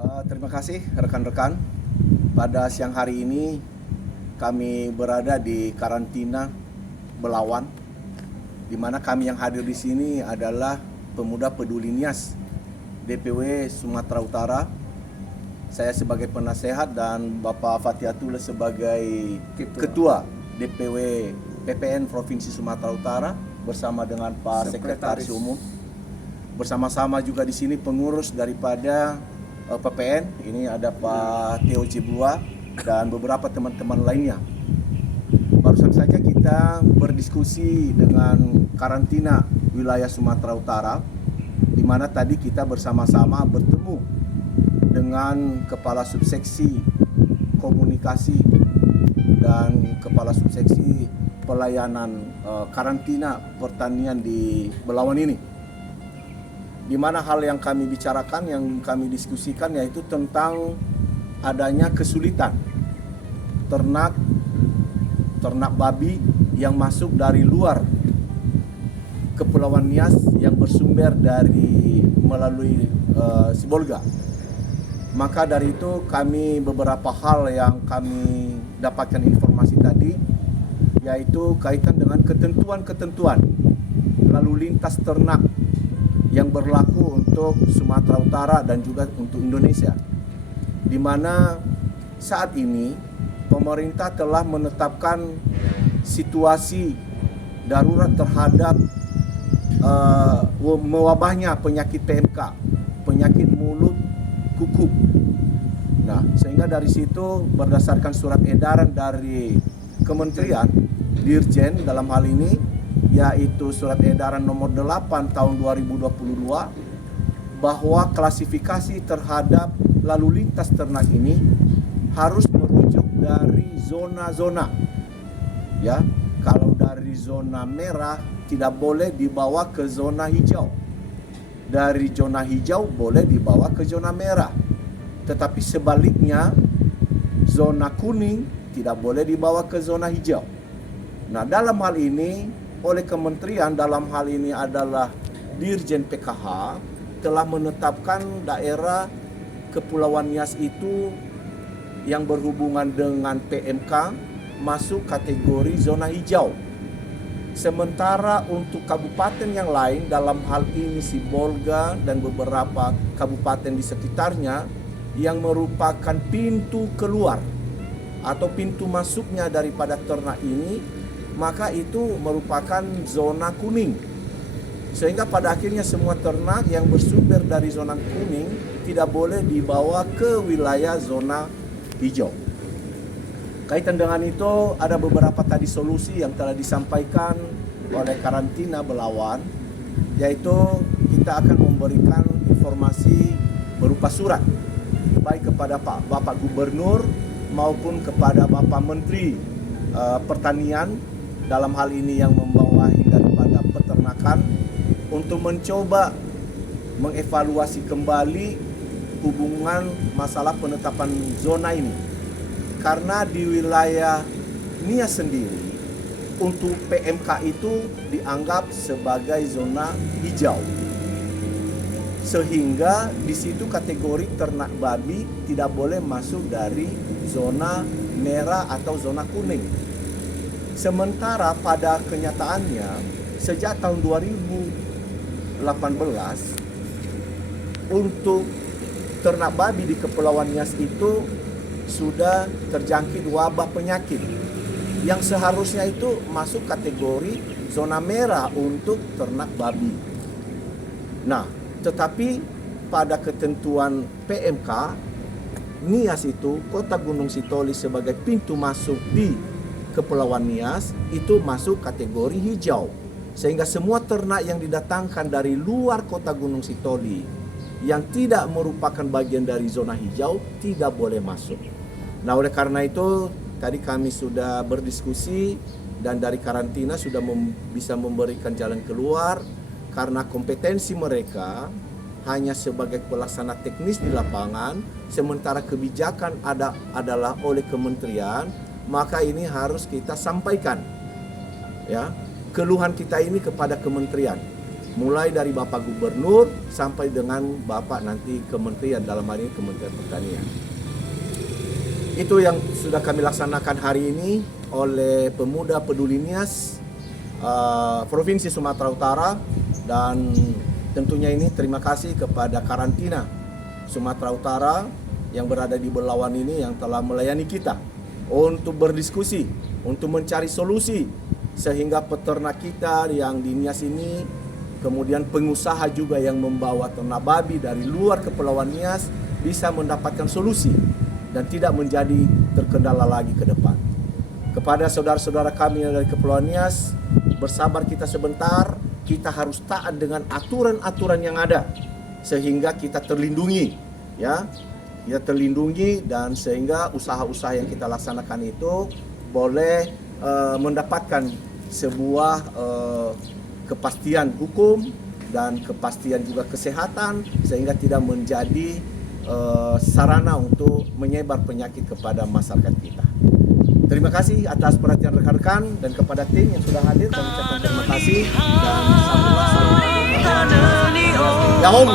Terima kasih rekan-rekan. Pada siang hari ini kami berada di karantina Belawan, di mana kami yang hadir di sini adalah pemuda peduli Nias DPW Sumatera Utara. Saya sebagai penasehat dan Bapak Fathiatullah sebagai Ketua DPW PPN Provinsi Sumatera Utara bersama dengan Pak Sekretaris Umum. Bersama-sama juga di sini pengurus daripada PPN, ini ada Pak Theo Cibua dan beberapa teman-teman lainnya. Barusan saja kita berdiskusi dengan karantina wilayah Sumatera Utara, di mana tadi kita bersama-sama bertemu dengan Kepala Subseksi Komunikasi dan Kepala Subseksi Pelayanan Karantina Pertanian di Belawan ini. Di mana hal yang kami bicarakan, yang kami diskusikan yaitu tentang adanya kesulitan ternak babi yang masuk dari luar Kepulauan Nias yang bersumber dari melalui Sibolga. Maka dari itu kami beberapa hal yang kami dapatkan informasi tadi, yaitu kaitan dengan ketentuan-ketentuan lalu lintas ternak yang berlaku untuk Sumatera Utara dan juga untuk Indonesia, di mana saat ini pemerintah telah menetapkan situasi darurat terhadap mewabahnya penyakit PMK, penyakit mulut kuku. Nah, sehingga dari situ berdasarkan surat edaran dari Kementerian Dirjen dalam hal ini, yaitu surat edaran nomor 8 tahun 2022, bahwa klasifikasi terhadap lalu lintas ternak ini harus merujuk dari zona-zona. Ya, kalau dari zona merah tidak boleh dibawa ke zona hijau. Dari zona hijau boleh dibawa ke zona merah. Tetapi sebaliknya, zona kuning tidak boleh dibawa ke zona hijau. Nah, dalam hal ini oleh kementerian, dalam hal ini adalah Dirjen PKH, telah menetapkan daerah Kepulauan Nias itu yang berhubungan dengan PMK masuk kategori zona hijau. Sementara untuk kabupaten yang lain, dalam hal ini Sibolga dan beberapa kabupaten di sekitarnya yang merupakan pintu keluar atau pintu masuknya daripada ternak ini, maka itu merupakan zona kuning. Sehingga pada akhirnya semua ternak yang bersumber dari zona kuning tidak boleh dibawa ke wilayah zona hijau. Kaitan dengan itu, ada beberapa tadi solusi yang telah disampaikan oleh karantina Belawan, yaitu kita akan memberikan informasi berupa surat baik kepada Bapak Gubernur maupun kepada Bapak Menteri Pertanian, dalam hal ini yang membawahi daripada peternakan, untuk mencoba mengevaluasi kembali hubungan masalah penetapan zona ini. Karena di wilayah Nias sendiri untuk PMK itu dianggap sebagai zona hijau, sehingga di situ kategori ternak babi tidak boleh masuk dari zona merah atau zona kuning. Sementara pada kenyataannya sejak tahun 2018 untuk ternak babi di Kepulauan Nias itu sudah terjangkit wabah penyakit yang seharusnya itu masuk kategori zona merah untuk ternak babi. Nah, tetapi pada ketentuan PMK Nias itu, Kota Gunung Sitoli sebagai pintu masuk di Kepulauan Nias itu masuk kategori hijau, sehingga semua ternak yang didatangkan dari luar Kota Gunung Sitoli yang tidak merupakan bagian dari zona hijau tidak boleh masuk. Nah, oleh karena itu tadi kami sudah berdiskusi dan dari karantina sudah bisa memberikan jalan keluar, karena kompetensi mereka hanya sebagai pelaksana teknis di lapangan, sementara kebijakan adalah oleh kementerian. Maka ini harus kita sampaikan, ya, keluhan kita ini kepada kementerian. mulai dari Bapak Gubernur sampai dengan Bapak nanti Kementerian, dalam hal ini Kementerian Pertanian. Itu yang sudah kami laksanakan hari ini oleh Pemuda Peduli Nias Provinsi Sumatera Utara, dan tentunya ini terima kasih kepada Karantina Sumatera Utara yang berada di Belawan ini yang telah melayani kita untuk berdiskusi, untuk mencari solusi sehingga peternak kita yang di Nias ini, kemudian pengusaha juga yang membawa ternak babi dari luar Kepulauan Nias bisa mendapatkan solusi dan tidak menjadi terkendala lagi ke depan. Kepada saudara-saudara kami dari Kepulauan Nias, bersabar kita sebentar, kita harus taat dengan aturan-aturan yang ada sehingga kita terlindungi, ya. Kita terlindungi dan sehingga usaha-usaha yang kita laksanakan itu boleh mendapatkan sebuah kepastian hukum dan kepastian juga kesehatan sehingga tidak menjadi sarana untuk menyebar penyakit kepada masyarakat kita. Terima kasih atas perhatian rekan-rekan dan kepada tim yang sudah hadir, kami ucapkan terima kasih dan sambutlah salam. Ya Om.